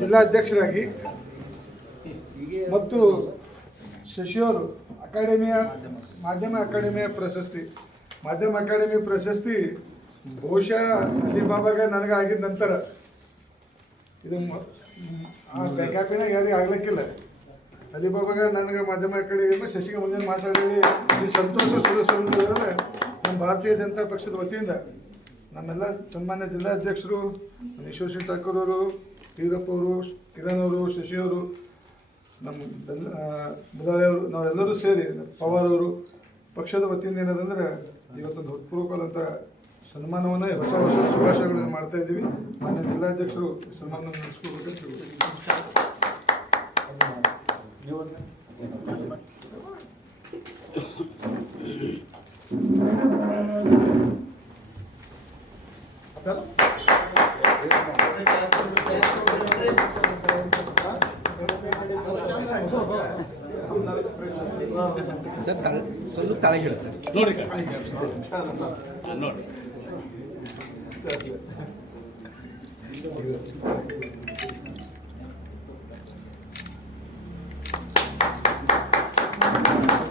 ಜಿಲ್ಲಾಧ್ಯಕ್ಷರಾಗಿ ಮತ್ತು ಶಶಿಯವರು ಮಾಧ್ಯಮ ಅಕಾಡೆಮಿಯ ಪ್ರಶಸ್ತಿ ಬಹುಶಃ ಅಲಿಬಾಬಾಗೆ ನನಗೆ ಆಗಿದ ನಂತರ ಇದು ಬ್ಯಾಕ್ಯಾಪಿನಾಗ ಯಾರಿಗೆ ಆಗ್ಲಿಕ್ಕಿಲ್ಲ. ಅಲಿಬಾಬಾಗ ನನಗೆ ಮಾಧ್ಯಮ ಅಕಾಡೆಮಿ ಶಶಿಗೆ ಮುಂದೆ ಮಾತಾಡಿದ್ವಿ. ಈ ಸಂತೋಷ ಸುರಸಂದ್ರೆ ನಮ್ಮ ಭಾರತೀಯ ಜನತಾ ಪಕ್ಷದ ವತಿಯಿಂದ ನಮ್ಮೆಲ್ಲ ಸನ್ಮಾನ್ಯ ಜಿಲ್ಲಾಧ್ಯಕ್ಷರು ಯಶಸ್ವಿ ಠಾಕೂರ್ ಅವರು, ವೀರಪ್ಪ ಅವರು, ಕಿರಣ್ ಅವರು, ಶಶಿಯವರು, ನಮ್ಮ ಮುದಾಳಿಯವರು, ನಾವೆಲ್ಲರೂ ಸೇರಿ ಪವಾರ್ ಅವರು ಪಕ್ಷದ ವತಿಯಿಂದ ಏನದಂದ್ರೆ ಇವತ್ತೊಂದು ಹೃತ್ಪೂರ್ವಕವಾದಂಥ ಸನ್ಮಾನವನ್ನು ಹೊಸ ಶುಭಾಶಯಗಳನ್ನು ಮಾಡ್ತಾ ಇದ್ದೀವಿ. ಮಾನ್ಯ ಜಿಲ್ಲಾಧ್ಯಕ್ಷರು ಸನ್ಮಾನವನ್ನು ನಡೆಸ್ಕೊಳ್ಬೇಕಂತ ಸರ್ ಸ್ವಲ್ಪ ತಳಗಿಡ ಸರ್ ನೋಡಿ